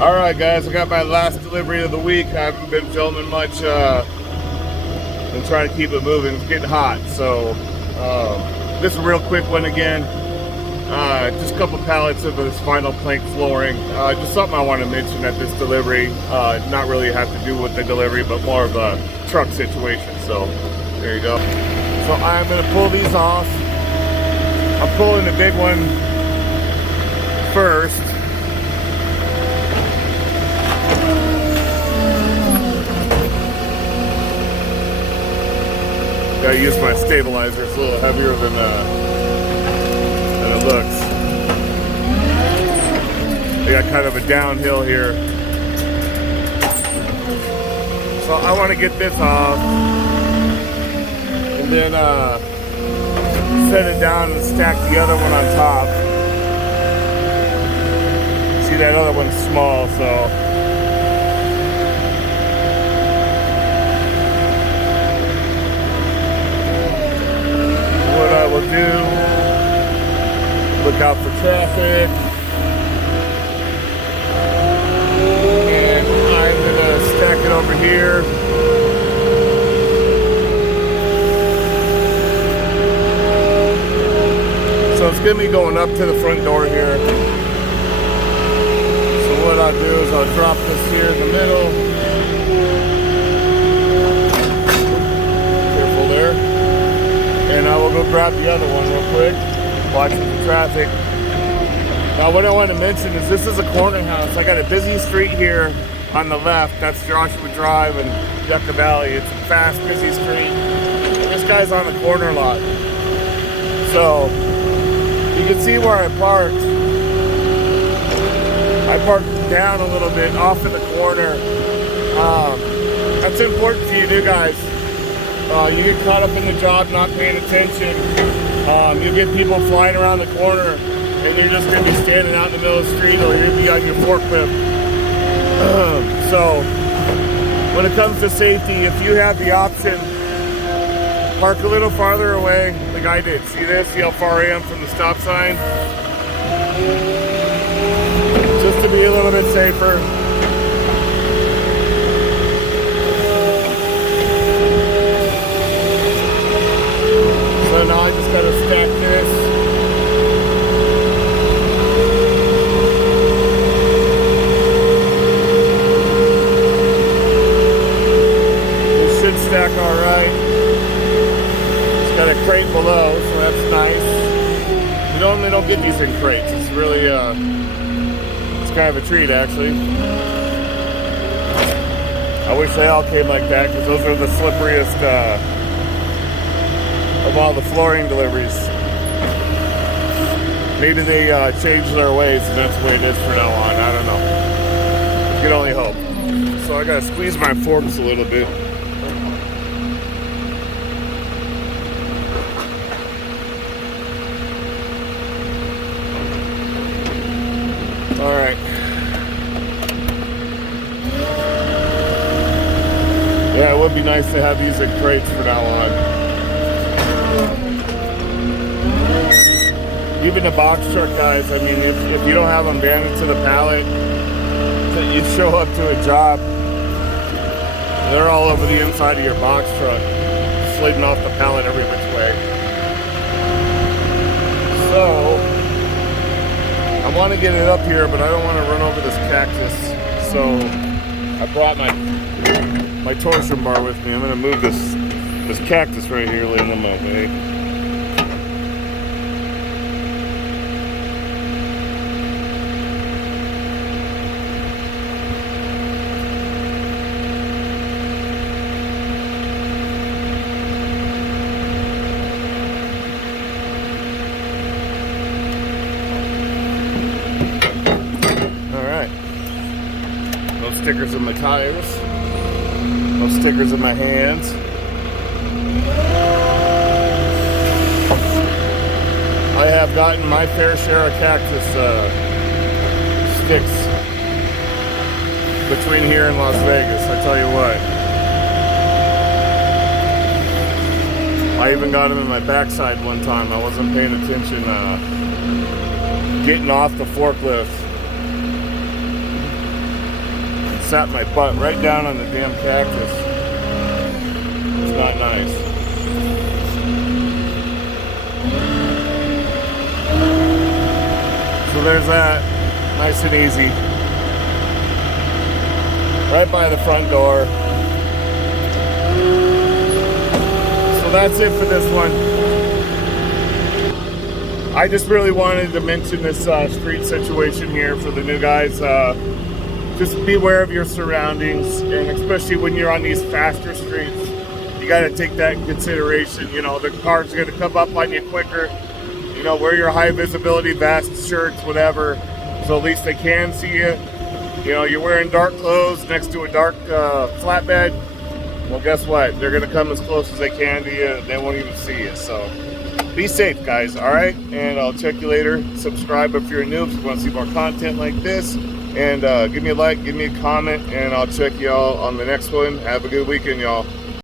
Alright guys, I got my last delivery of the week. I haven't been filming much. Been trying to keep it moving. It's getting hot, so this is a real quick one again. Just a couple pallets of this final plank flooring. Just something I want to mention at this delivery. Not really have to do with the delivery, but more of a truck situation. So there you go. So I'm going to pull these off. I'm pulling the big one first. Gotta use my stabilizer. It's a little heavier than it looks. I got kind of a downhill here, so I want to get this off and then set it down and stack the other one on top. See, that other one's small, so what I will do, look out for traffic, and I'm gonna stack it over here. So it's gonna be going up to the front door here. So what I'll do is I'll drop this here in the middle. Careful there. And I will go grab the other one real quick, watching the traffic. Now what I want to mention is this is a corner house. I got a busy street here on the left. That's Joshua Drive and Yucca Valley. It's a fast, busy street. And this guy's on the corner lot. So you can see where I parked. I parked down a little bit off in the corner. That's important for you to do, guys. You get caught up in the job, not paying attention. You get people flying around the corner, and you're just going to be standing out in the middle of the street, or you're going to be on your forklift. So, when it comes to safety, if you have the option, park a little farther away, like I did. See this? See how far I am from the stop sign? Just to be a little bit safer. So now I just gotta stack this. It should stack alright. It's got a crate below, so that's nice. We normally don't get these in crates. It's really, it's kind of a treat actually. I wish they all came like that, because those are the slipperiest, of all the flooring deliveries. Maybe they changed their ways and that's the way it is from now on. I don't know. You can only hope. So I gotta squeeze my forks a little bit. Alright. Yeah, it would be nice to have these in crates from now on. Even the box truck guys, I mean, if you don't have them banded to the pallet, you show up to a job, they're all over the inside of your box truck, sliding off the pallet every which way. So, I want to get it up here, but I don't want to run over this cactus. So, I brought my torsion bar with me. I'm going to move this cactus right here, laying in my way. No stickers in my tires. No stickers in my hands. I have gotten my fair share of cactus sticks between here and Las Vegas, I tell you what. I even got them in my backside one time. I wasn't paying attention getting off the forklift. sat my butt right down on the damn cactus. It's not nice. So there's that. Nice and easy. Right by the front door. So that's it for this one. I just really wanted to mention this street situation here for the new guys. Just beware of your surroundings, and especially when you're on these faster streets, you got to take that in consideration. You know, the cars are going to come up on you quicker. You know, wear your high visibility vest, shirts, whatever, so at least they can see you. You know, you're wearing dark clothes next to a dark flatbed. Well, guess what? They're going to come as close as they can to you. They won't even see you. So be safe, guys. All right? And I'll check you later. Subscribe if you're new, if you want to see more content like this. And give me a like, give me a comment, and I'll check y'all on the next one. Have a good weekend, y'all.